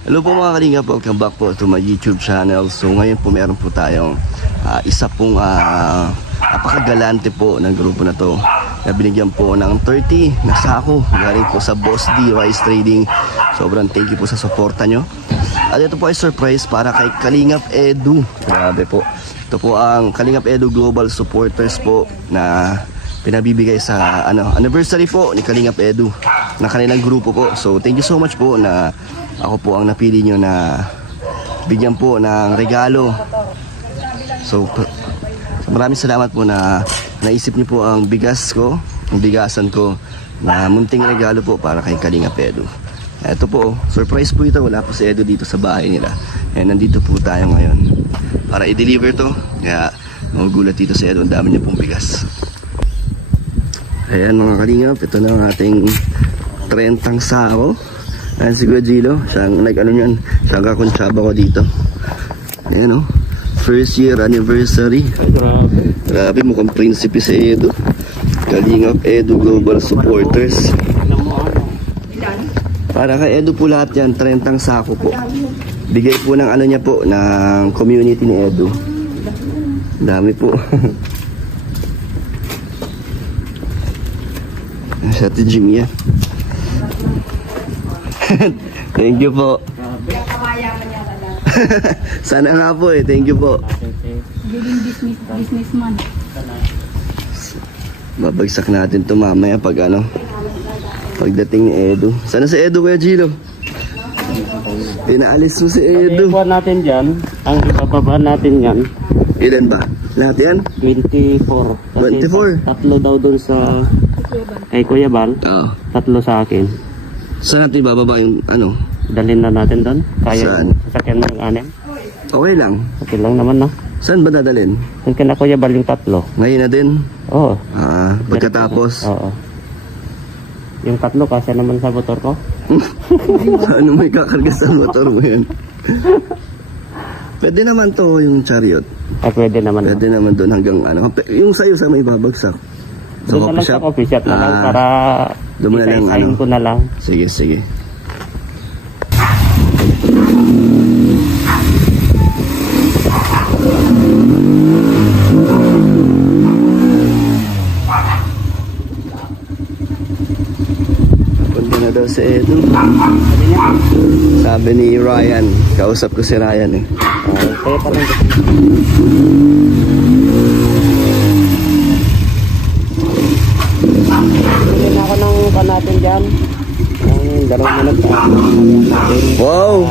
Hello po mga kalingap, welcome back po to my YouTube channel. So ngayon po meron po tayong isa pong napakagalante po ng grupo na to na binigyan po ng 30 na sako galing po sa Boss D Rice Trading. Sobrang thank you po sa suporta nyo. At ito po ay surprise para kay Kalingap Edu. Grabe po. Ito po ang Kalingap Edu Global Supporters po na pinabibigay sa anniversary po ni Kalingap Edu na kanilang grupo po. So thank you so much po na ako po ang napili nyo na bigyan po ng regalo. So maraming salamat po na naisip nyo po ang bigas ko, ang bigasan ko na munting regalo po para kay Kalingap Edu. Ito po, surprise po ito. Wala po si Edu dito sa bahay nila. And nandito po tayo ngayon para i-deliver to. Kaya magugulat dito si Edu. Ang dami niya pong bigas. Ayan mga Kalingap, ito na ang ating 30 sako. Ayan si Kuya Gilo, siyang nag-ano siyang kakuntsaba ko dito. Ayan first year anniversary. Grabe, mukhang prinsipe si Edu. Kalingap Edu Global Supporters. Para kay Edu po lahat yan, 30 sako po. Bigay po ng niya po, ng community ni Edu. Dami po. Sa ati Jimmy yan. Thank you po. Sana nga po thank you po. Businessman. Babagsak natin to mamaya pag pagdating ni Edu. Sana si Edu, Kuya Gilo? Pinaalis mo si Edu. Ibuan natin dyan. Ang ibababa natin yan. Ilan ba? Lahat yan? 24. Kasi 24? Tatlo daw dun sa kay Kuya Bal. Oo. Tatlo sa akin. Saan natin bababa yung Dalhin na natin doon. Kaya Saan? sasakyan mo yung anim. Okay lang. Okay lang naman na. Saan ba dadalhin? Yung kina Kuya Bal yung tatlo. Ngayon na din? Oo. Pagkatapos? Oo. Yung tatlo kasi naman sa motor ko. Ano may kakarga sa motor mo yan? Pwede naman to yung chariot. Ay pwede naman. Pwede naman doon hanggang yung sa'yo sa may babagsak. Sa Doon na lang sa coffee shop na lang para doon mo na lang isa-isahin ko na lang. Sige, sige. Punta na daw si Edu. Sabi ni Ryan. Kausap ko si Ryan Kaya parang Bili na ako ng natin dyan. Ang 2 minutes. Wow!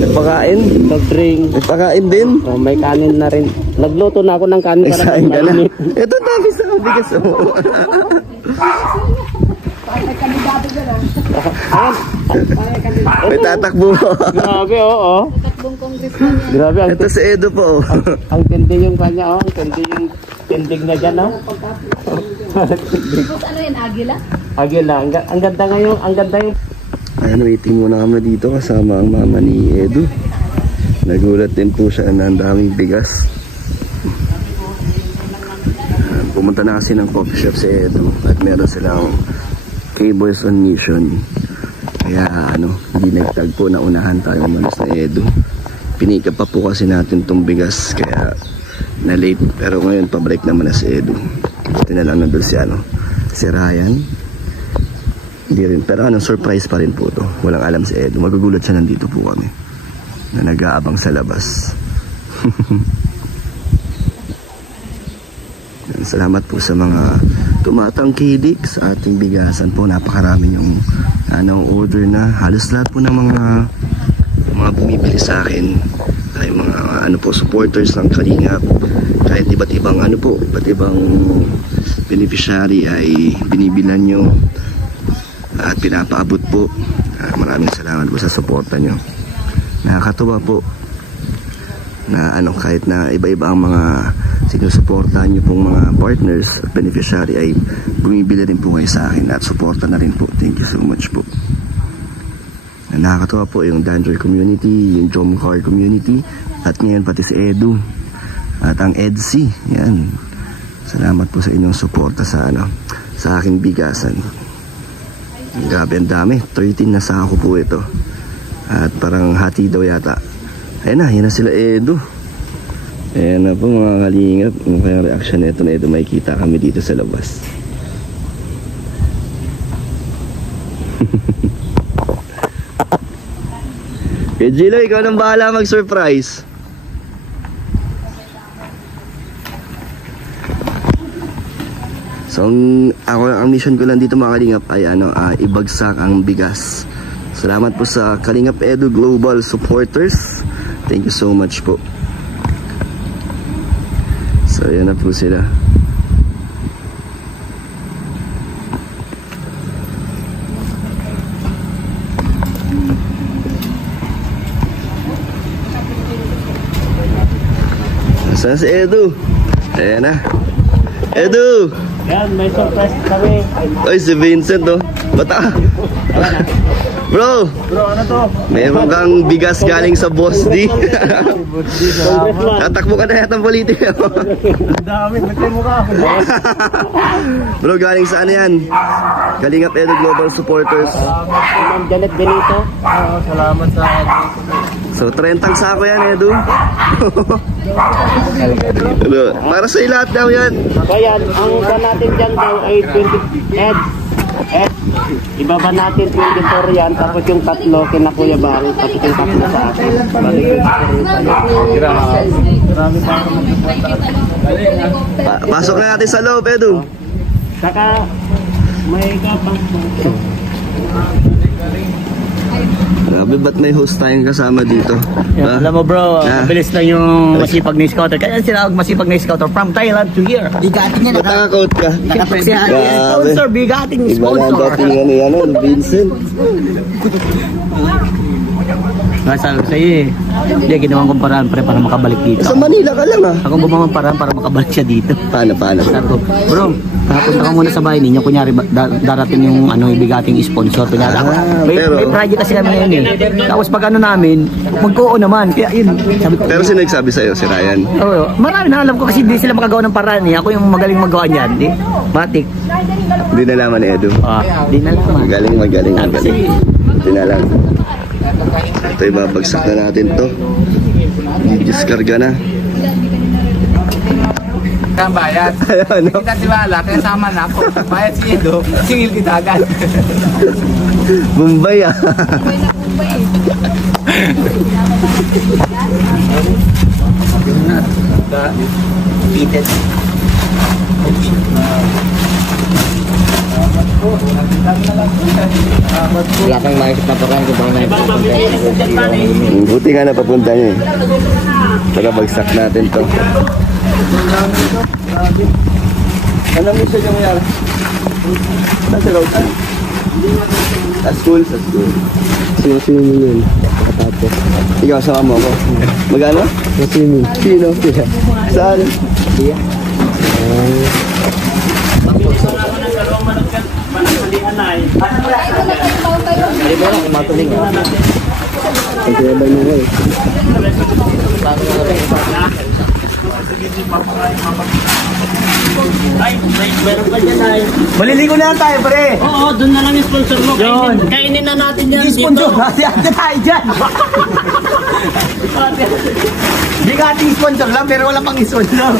Nagpakain? Soft drink. Nagpakain din? May kanin na rin. Nagluto na ako ng kanin para Nagsain ka na. mainit. Ito dami sa bigas mo. May tatakbo mo. Grabe, oo. Grabe, Ito si Edu po. ang tindi yung kanya, ang tindi yung tindig na dyan, Ano yan, agila? Agila, ang ganda ngayon, ang ganda yung... Ayan, waiting muna kami dito kasama ang mama ni Edu. Nagulat din po siya na ang daming bigas. Pumunta na kasi ng coffee shop si Edu at meron silang K-Boys on Mission. Kaya hindi nagtagpo na unahan tayo muna sa Edu. Pinika pa po kasi natin tong bigas kaya na late. Pero ngayon pabalik naman na si Edu. Tinalang na doon si Ryan. Hindi rin. Pero surprise pa rin po to. Walang alam si Edu. Magugulat siya, nandito po kami. Na nag-aabang sa labas. Salamat po sa mga tumatangkilik sa ating bigasan po. Napakarami yung order na. Halos lahat po ng mga bumibili sa akin ay mga po supporters ng Kalingap. Kahit iba't ibang iba't ibang beneficiary ay binibilan nyo at pinapaabot po. Maraming salamat po sa suporta nyo. Nakakatuwa po na kahit na iba-iba ang mga sinusuportahan nyo pong mga partners at beneficiary ay bumibili rin po kayo sa akin at suporta na rin po. Thank you so much po. Nakakatuwa po yung Danjoy community, yung Jomcar community at ngayon pati si Edu at ang EDC. Yan. Salamat po sa inyong suporta sa sa aking bigasan. Grabe, ang dami. 13 na sako po ito. At parang hati daw yata. Ayun na, yun na sila Edo. Ayan na po mga kalingap. Ano kayang reaction nito na Edo? Makikita kami dito sa labas. Kaya Gilo, ikaw nang bahala mag-surprise. So, ang mission ko lang dito mga kalingap ay ibagsak ang bigas. Salamat po sa Kalingap Edu Global supporters. Thank you so much po. So, yan na po sila. Saan si Edu? Ayan na. Edu! Yan, may surprise kami. Ay, si Vincent oh. Bata. Bro, Bro, ano to? meron kang bigas galing sa Boss D. Congressman. Tatakbo ka na yata ng politika. Ang dami, nagtay mo ka. Bro, galing sa ano yan? Kalingap Edu Global Supporters. Ma'am Janet Benito. Salamat sa So, 30 sako yan, Edu. Ano, para sa lahat daw yan. Bayan, ang ba natin dyan daw ay 20 heads. Ibaba natin 24 yan, tapos yung tatlo kina Kuya Bang, tapos yung tatlo sa akin. Balik yung Marami pa ako Pasok na natin sa loob, Edu. Saka, may kapang Grabe, ba't may host tayong kasama dito? Ha? Alam mo bro, Ah. mabilis lang yung masipag na scouter. Kaya sinawag masipag na scouter from Thailand to here. Bigating niya Ba't nakakount ka? Nakapagsihan. Grabe. Sponsor, bigating Iba na ang sponsor. dating ano, Vincent. Sabi ko sa'yo eh. Hindi, ginawang kong paraan pre para makabalik dito. Sa Manila ka lang ah. Ako bumawang paraan para makabalik siya dito. Paano? Sabi ko, bro, punta ka muna sa bahay ninyo. Kunyari, darating yung bigating sponsor. Kunyari, may project kasi kami ngayon eh. Tapos pag ano namin, mag-oo naman. Kaya yun, sabi ko, Pero sino nagsabi sa'yo? Si Ryan? oo, marami na alam ko kasi hindi sila makagawa ng paraan eh. Ako yung magaling magawa niyan. Di? Matik. Hindi nalaman ni Edu. Di na lang. Magaling. Sige. Buti na lang. Ito, ibabagsak na natin to. I-discarga na. Ang bayad. Ano? Kita tiwala, kaya sama na ako. Bayad si Edo, singil kita agad. Bombay ah. Wala kang makikita pa rin kung bakit Buti nga napapunta niya eh. Tara, bagsak natin to. Ano mission yung nangyari? Saan sa road? Sa school? Sa school. swimming yun. Tapos, Ikaw, sama mo ako. Magano? swimming. Sino? Saan? Ang kiyabay mo eh. Maliligo na lang tayo, pre. Oo, doon na lang yung sponsor mo. Yun. Kainin na natin yan. Sponsor. Ate tayo dyan. Bigating sponsor lang, pero wala pang sponsor.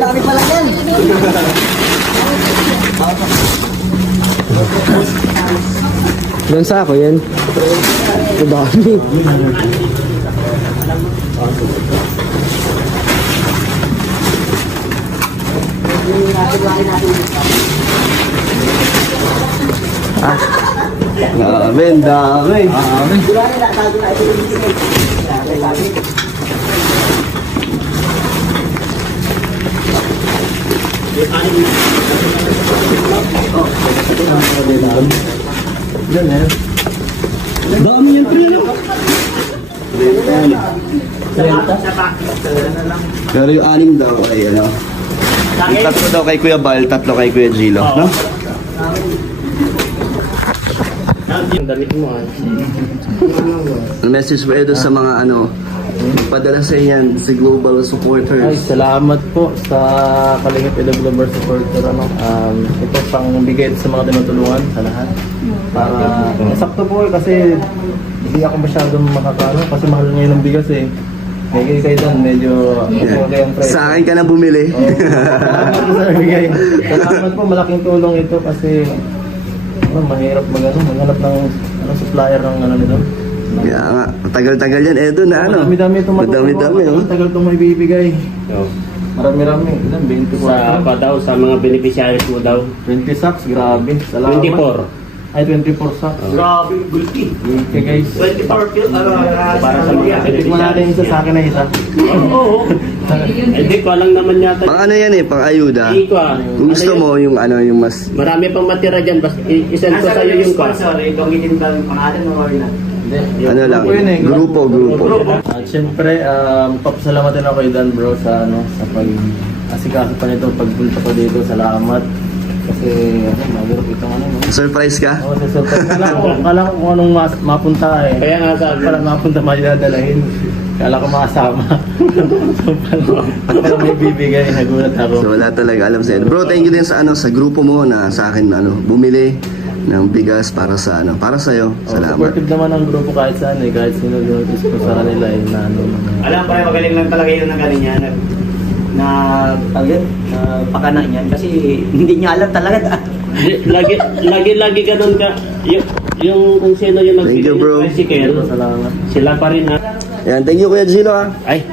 Dami pala yan. Ilan sa ako yan? Ito dami. Dami, dami. Dami yan, Prino. Pero yung anim daw ay ano? Yung tatlo daw kay Kuya Bal, tatlo kay Kuya Gilo, no? Ang damit mo ah. Ang message mo Edo sa mga ano, Padala sa yan si Global Ay, Supporters. salamat po sa Kalingap EWBR supporter. Ito pang bigay sa mga tinutulungan sa lahat. Para sakto po kasi hindi ako masyadong makakano kasi mahal ngayon ng bigas eh. Medyo kayo doon, medyo okay ang price. Sa akin ka na bumili. Salamat po sa bigay. Salamat po, malaking tulong ito kasi mahirap maghanap ng supplier ng nito. Kaya nga, tagal-tagal yan. Edo na ano. Madami-dami itong Madami-dami, oh. Tagal itong may bibigay. Marami-rami. Ilan? 24. Sa pa daw, sa mga beneficiaries mo daw. 20 sacks, grabe. Salamat. 24. Ay, 24 sacks. Grabe, gulpi. Okay guys. 24 kilo. Para sa mga Tikman natin isa sa akin na isa. Oo. Hindi ko alam naman yata. Pang ano yan eh, pang ayuda. Hindi ko ah. Kung gusto mo yung ano, yung mas... Marami pang matira dyan. Basta isend ko sa'yo yung sponsor. Itong itintal pangalan ng Marina. Ano lang, Grupo yun eh, grupo. At syempre, papasalamatan ako kay Dan bro sa sa pag-asikaso pa nito, pagpunta pa dito. Salamat. Kasi, magurap itong no? Surprise ka? Oo, sa surprise. Kala ko kung anong mapunta eh. Kaya nga sabi. Para mapunta, madadalahin. Kala ko makasama. So, pala may bibigay, nagulat ako. So wala talaga alam sa'yo. Bro, thank you din sa ano, sa grupo mo na sa akin bumili ng bigas para sa para sa iyo. Salamat. Supportive naman ang grupo kahit saan eh. Kahit sino notice ko sa kanila eh. Na, Alam pa rin, magaling lang talaga yun ng kanya na pakana niyan kasi hindi niya alam talaga. Lagi ganun ka. Yung kung sino yung Thank nagbili you, bro. ng tricycle, salamat. sila pa rin ha. Yan, thank you Kuya Gino ha. Ay,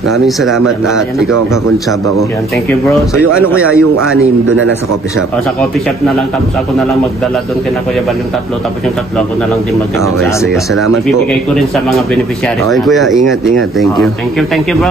Maraming salamat at ikaw ang kakuntsaba ko. yan. Thank you bro. So yung ano kuya, yung 6 doon na lang sa coffee shop. O sa coffee shop na lang, tapos ako na lang magdala doon kina Kuya Bal yung 3, tapos yung 3 ako na lang din magdala Okay, sige. Salamat po. Ibibigay ko rin sa mga beneficiaries. Okay kuya, ingat. Thank you. Thank you bro.